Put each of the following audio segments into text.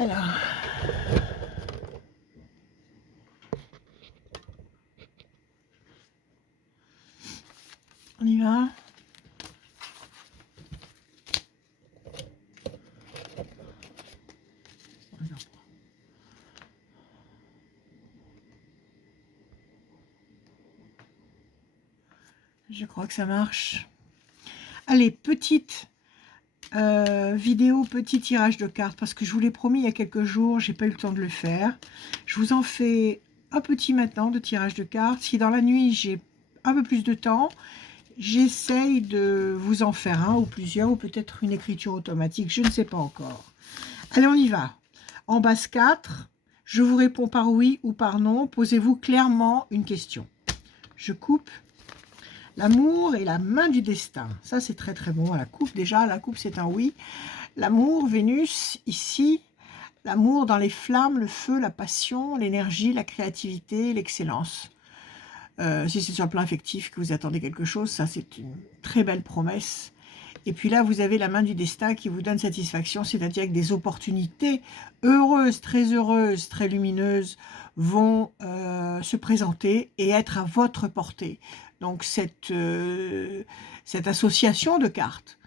Alors, on y va. Je crois que ça marche. Allez, petite vidéo, petit tirage de cartes, parce que je vous l'ai promis il y a quelques jours, j'ai pas eu le temps de le faire. Je vous en fais un petit maintenant de tirage de cartes. Si dans la nuit j'ai un peu plus de temps, j'essaye de vous en faire un ou plusieurs, ou peut-être une écriture automatique, je ne sais pas encore. Allez, on y va. En base 4, je vous réponds par oui ou par non. Posez-vous clairement une question. Je coupe. L'amour et la main du destin. Ça, c'est très très bon. La coupe, déjà, la coupe, c'est un oui. L'amour, Vénus, ici. L'amour dans les flammes, le feu, la passion, l'énergie, la créativité, l'excellence. Si c'est sur le plan affectif que vous attendez quelque chose, ça, c'est une très belle promesse. Et puis là, vous avez la main du destin qui vous donne satisfaction, c'est-à-dire que des opportunités heureuses, très lumineuses vont se présenter et être à votre portée. Donc cette association de cartes,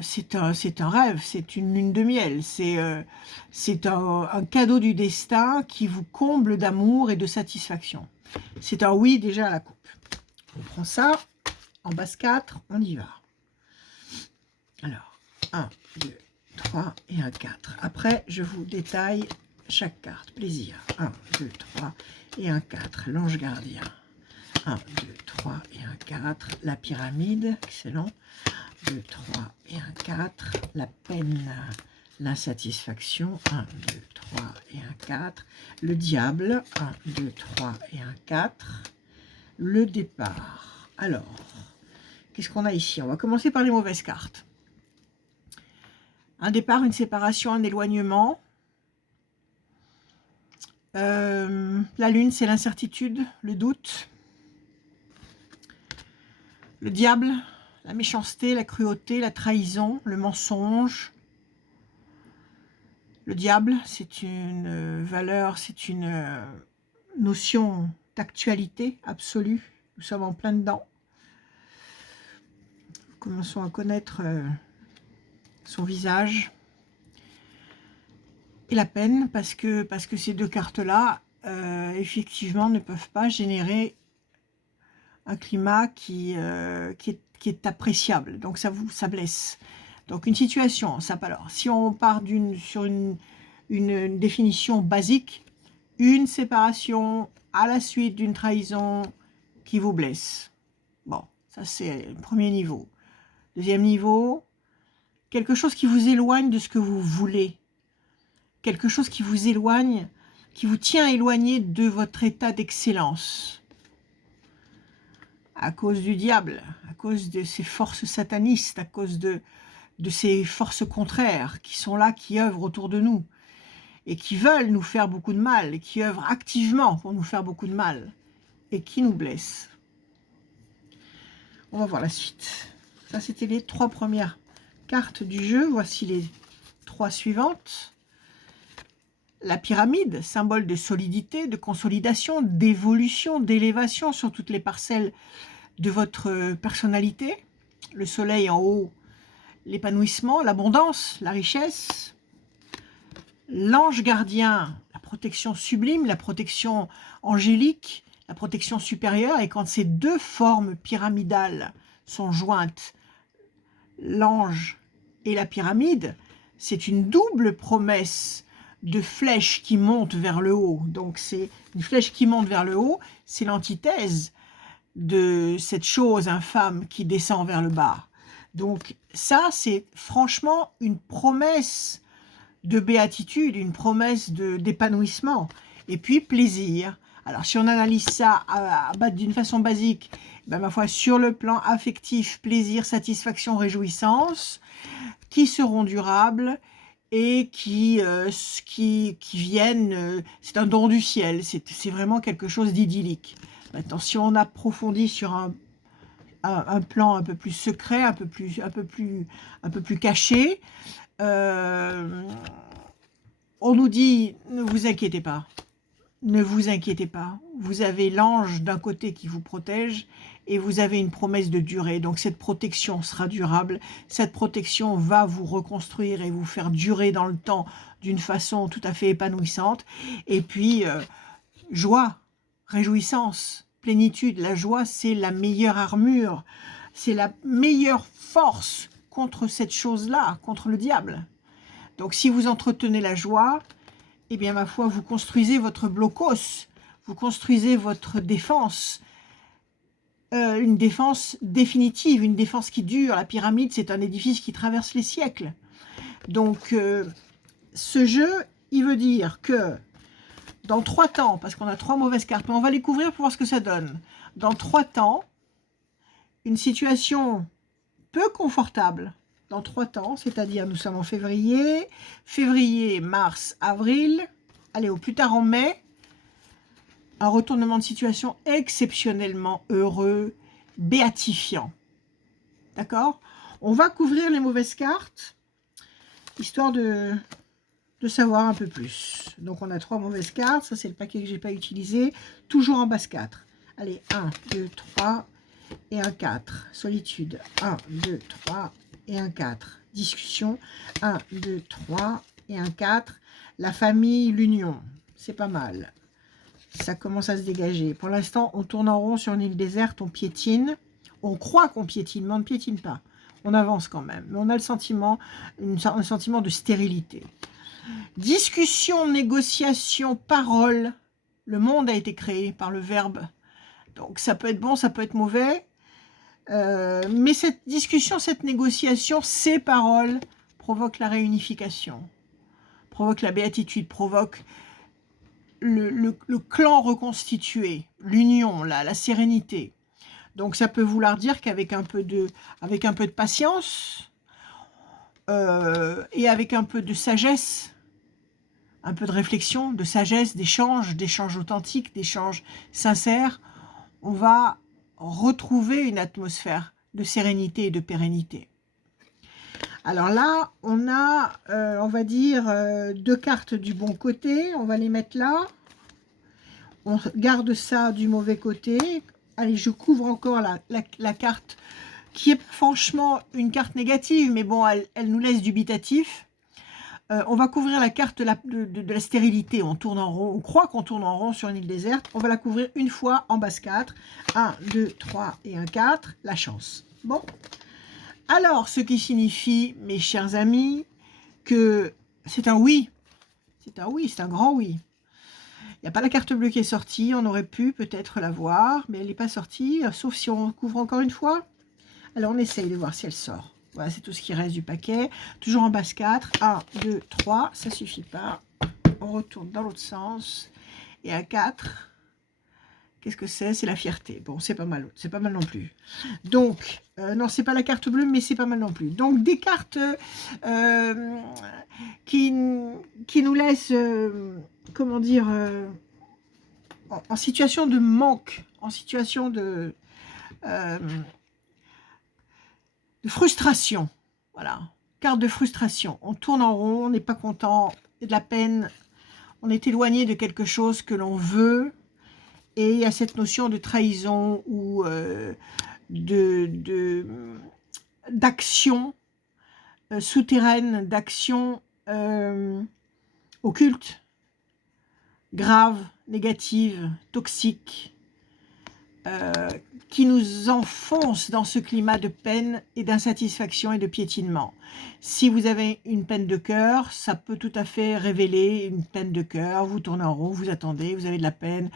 c'est un rêve, c'est une lune de miel, c'est un cadeau du destin qui vous comble d'amour et de satisfaction. C'est un oui déjà à la coupe. On prend ça, en base 4, on y va. Alors, 1, 2, 3 et un 4. Après, je vous détaille chaque carte. Plaisir. 1, 2, 3 et un 4. L'ange gardien. 1, 2, 3 et un 4. La pyramide. Excellent. 2, 3 et un 4. La peine. L'insatisfaction. 1, 2, 3 et un 4. Le diable. 1, 2, 3 et un 4. Le départ. Alors, qu'est-ce qu'on a ici? On va commencer par les mauvaises cartes. Un départ, une séparation, un éloignement. La lune, c'est l'incertitude, le doute. Le diable, la méchanceté, la cruauté, la trahison, le mensonge. Le diable, c'est une valeur, c'est une notion d'actualité absolue. Nous sommes en plein dedans. Commençons à connaître son visage. Et la peine, parce que ces deux cartes-là, effectivement, ne peuvent pas générer un climat qui est appréciable. Donc, ça blesse. Donc, une situation, ça, alors, si on part sur une définition basique, une séparation à la suite d'une trahison qui vous blesse. Bon, ça, c'est le premier niveau. Deuxième niveau, quelque chose qui vous éloigne de ce que vous voulez. Quelque chose qui vous éloigne, qui vous tient éloigné de votre état d'excellence. À cause du diable, à cause de ces forces satanistes, à cause de ces forces contraires qui sont là, qui œuvrent autour de nous et qui veulent nous faire beaucoup de mal, et qui œuvrent activement pour nous faire beaucoup de mal et qui nous blessent. On va voir la suite. Ça, c'était les 3 premières cartes du jeu. Voici les 3 suivantes. La pyramide, symbole de solidité, de consolidation, d'évolution, d'élévation sur toutes les parcelles de votre personnalité. Le soleil en haut, l'épanouissement, l'abondance, la richesse. L'ange gardien, la protection sublime, la protection angélique, la protection supérieure. Et quand ces deux formes pyramidales sont jointes, l'ange et la pyramide, c'est une double promesse de flèche qui monte vers le haut. Donc c'est une flèche qui monte vers le haut, c'est l'antithèse de cette chose infâme qui descend vers le bas. Donc ça, c'est franchement une promesse de béatitude, une promesse d'épanouissement. Et puis plaisir. Alors si on analyse ça d'une façon basique, ben, ma foi, sur le plan affectif, plaisir, satisfaction, réjouissance, qui seront durables et qui viennent, c'est un don du ciel, c'est vraiment quelque chose d'idyllique. Maintenant, si on approfondit sur un plan un peu plus secret, un peu plus caché, On nous dit, ne vous inquiétez pas. Ne vous inquiétez pas. Vous avez l'ange d'un côté qui vous protège et vous avez une promesse de durée. Donc cette protection sera durable. Cette protection va vous reconstruire et vous faire durer dans le temps d'une façon tout à fait épanouissante. Et puis, joie, réjouissance, plénitude. La joie, c'est la meilleure armure. C'est la meilleure force contre cette chose-là, contre le diable. Donc si vous entretenez la joie, eh bien ma foi, vous construisez votre blocos, vous construisez votre défense, une défense définitive, une défense qui dure. La pyramide, c'est un édifice qui traverse les siècles. Donc ce jeu, il veut dire que dans 3 temps, parce qu'on a 3 mauvaises cartes, mais on va les couvrir pour voir ce que ça donne. Dans 3 temps, une situation peu confortable, dans 3 temps, c'est-à-dire nous sommes en février, mars, avril, allez, au plus tard en mai, un retournement de situation exceptionnellement heureux, béatifiant. D'accord? On va couvrir les mauvaises cartes, histoire de savoir un peu plus. Donc on a 3 mauvaises cartes, ça c'est le paquet que je n'ai pas utilisé, toujours en base 4. Allez, 1, 2, 3 et un 4. Solitude, 1, 2, 3 et un 4. Discussion, 1, 2, 3 et un 4. La famille, l'union, c'est pas mal. Ça commence à se dégager. Pour l'instant, on tourne en rond sur une île déserte, on piétine. On croit qu'on piétine, mais on ne piétine pas. On avance quand même. Mais on a le sentiment, un sentiment de stérilité. Discussion, négociation, parole. Le monde a été créé par le verbe. Donc ça peut être bon, ça peut être mauvais. Mais cette discussion, cette négociation, ces paroles provoquent la réunification, provoquent la béatitude, provoquent le clan reconstitué, l'union, la sérénité. Donc ça peut vouloir dire qu'avec un peu de patience et avec un peu de sagesse, un peu de réflexion, de sagesse, d'échanges authentiques, d'échanges sincères, on va retrouver une atmosphère de sérénité et de pérennité. Alors là, on a, on va dire, 2 cartes du bon côté. On va les mettre là. On garde ça du mauvais côté. Allez, je couvre encore la carte qui est franchement une carte négative, mais bon, elle nous laisse dubitatif. On va couvrir la carte de la stérilité. On tourne en rond. On croit qu'on tourne en rond sur une île déserte. On va la couvrir une fois en base 4. 1, 2, 3 et un 4. La chance. Bon. Alors, ce qui signifie, mes chers amis, que c'est un oui. C'est un oui, c'est un grand oui. Il n'y a pas la carte bleue qui est sortie. On aurait pu peut-être la voir, mais elle n'est pas sortie, sauf si on couvre encore une fois. Alors, on essaye de voir si elle sort. Voilà, c'est tout ce qui reste du paquet. Toujours en base 4. 1, 2, 3. Ça ne suffit pas. On retourne dans l'autre sens. Et à 4, qu'est-ce que c'est? C'est la fierté. Bon, c'est pas mal. C'est pas mal non plus. Donc, non, c'est pas la carte bleue, mais c'est pas mal non plus. Donc, des cartes qui nous laissent, comment dire, en situation de manque, en situation de frustration. Voilà, carte de frustration. On tourne en rond, on n'est pas content, il y a de la peine, on est éloigné de quelque chose que l'on veut, et il y a cette notion de trahison ou d'action souterraine, d'action occulte, grave, négative, toxique, qui nous enfonce dans ce climat de peine et d'insatisfaction et de piétinement. Si vous avez une peine de cœur, ça peut tout à fait révéler une peine de cœur. Vous tournez en rond, vous attendez, vous avez de la peine,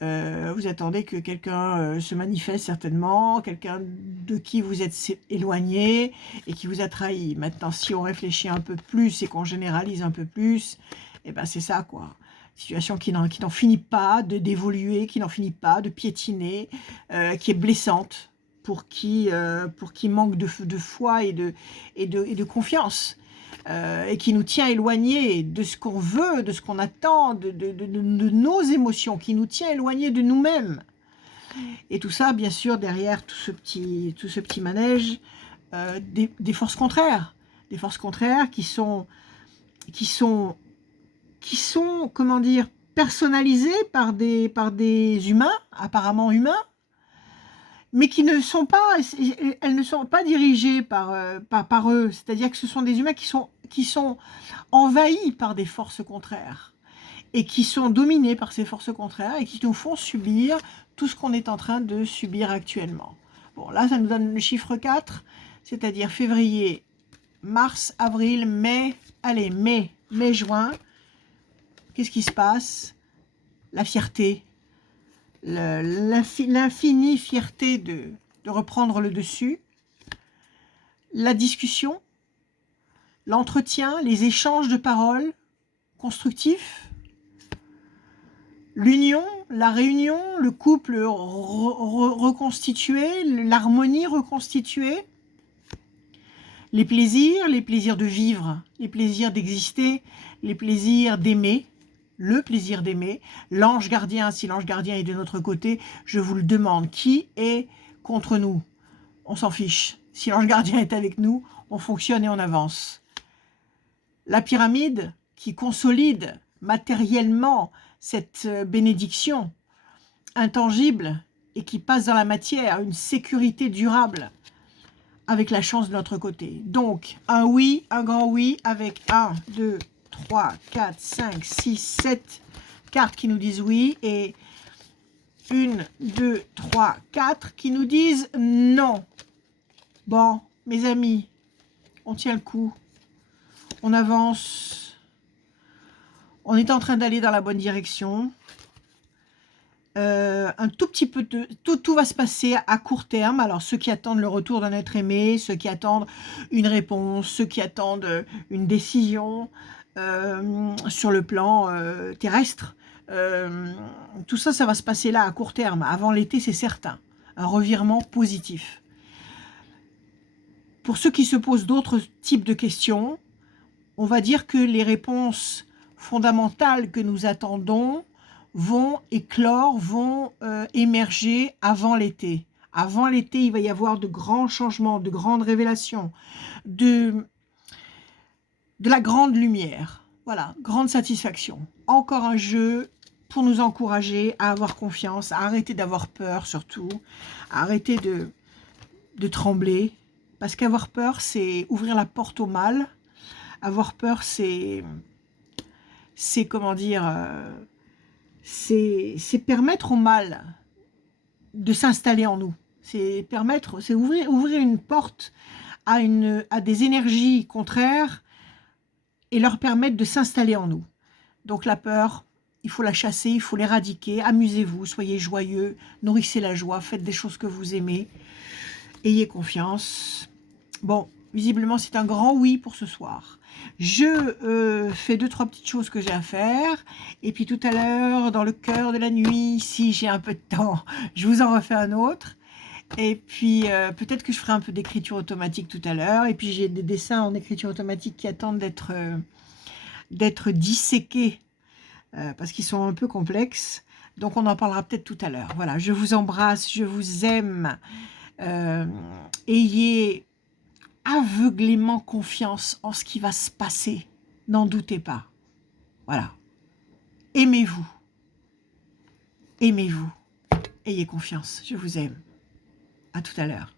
vous attendez que quelqu'un se manifeste certainement, quelqu'un de qui vous êtes éloigné et qui vous a trahi. Maintenant, si on réfléchit un peu plus et qu'on généralise un peu plus, eh ben c'est ça quoi. Situation qui n'en finit pas d'évoluer, qui n'en finit pas de piétiner, qui est blessante pour qui manque de foi et de confiance, et qui nous tient éloignés de ce qu'on veut, de ce qu'on attend, de nos émotions, qui nous tient éloignés de nous-mêmes. Et tout ça, bien sûr, derrière tout ce petit manège, des forces contraires qui sont qui sont, comment dire, personnalisées par des humains, apparemment humains, mais qui ne sont pas, elles ne sont pas dirigées par eux. C'est-à-dire que ce sont des humains qui sont envahis par des forces contraires et qui sont dominés par ces forces contraires et qui nous font subir tout ce qu'on est en train de subir actuellement. Bon, là, ça nous donne le chiffre 4, c'est-à-dire février, mars, avril, mai, allez, mai, juin. Qu'est-ce qui se passe? La fierté, l'infinie fierté de reprendre le dessus, la discussion, l'entretien, les échanges de paroles constructifs, l'union, la réunion, le couple reconstitué, l'harmonie reconstituée, les plaisirs de vivre, les plaisirs d'exister, les plaisirs d'aimer, le plaisir d'aimer, l'ange gardien, si l'ange gardien est de notre côté, je vous le demande, qui est contre nous? On s'en fiche. Si l'ange gardien est avec nous, on fonctionne et on avance. La pyramide qui consolide matériellement cette bénédiction intangible et qui passe dans la matière, une sécurité durable avec la chance de notre côté. Donc, un oui, un grand oui avec 1, 2, 3, 4, 5, 6, 7 cartes qui nous disent oui et 1, 2, 3, 4 qui nous disent non. Bon, mes amis, on tient le coup, on avance, on est en train d'aller dans la bonne direction. Un tout petit peu de... Tout va se passer à court terme. Alors, ceux qui attendent le retour d'un être aimé, ceux qui attendent une réponse, ceux qui attendent une décision sur le plan terrestre, tout ça, ça va se passer là à court terme. Avant l'été, c'est certain. Un revirement positif. Pour ceux qui se posent d'autres types de questions, on va dire que les réponses fondamentales que nous attendons vont éclore, vont émerger avant l'été. Avant l'été, il va y avoir de grands changements, de grandes révélations, de la grande lumière. Voilà, grande satisfaction. Encore un jeu pour nous encourager à avoir confiance, à arrêter d'avoir peur surtout, à arrêter de trembler. Parce qu'avoir peur, c'est ouvrir la porte au mal. Avoir peur, c'est comment dire, c'est permettre au mal de s'installer en nous. C'est ouvrir une porte à des énergies contraires et leur permettre de s'installer en nous. Donc la peur, il faut la chasser, il faut l'éradiquer. Amusez-vous, soyez joyeux, nourrissez la joie, faites des choses que vous aimez. Ayez confiance. Bon, visiblement, c'est un grand oui pour ce soir. Je fais 2-3 petites choses que j'ai à faire. Et puis tout à l'heure, dans le cœur de la nuit, si j'ai un peu de temps, je vous en refais un autre. Et puis peut-être que je ferai un peu d'écriture automatique tout à l'heure. Et puis j'ai des dessins en écriture automatique qui attendent d'être disséqués parce qu'ils sont un peu complexes. Donc on en parlera peut-être tout à l'heure. Voilà, je vous embrasse, je vous aime. Ayez aveuglément confiance en ce qui va se passer. N'en doutez pas. Voilà. Aimez-vous. Aimez-vous. Ayez confiance. Je vous aime. À tout à l'heure.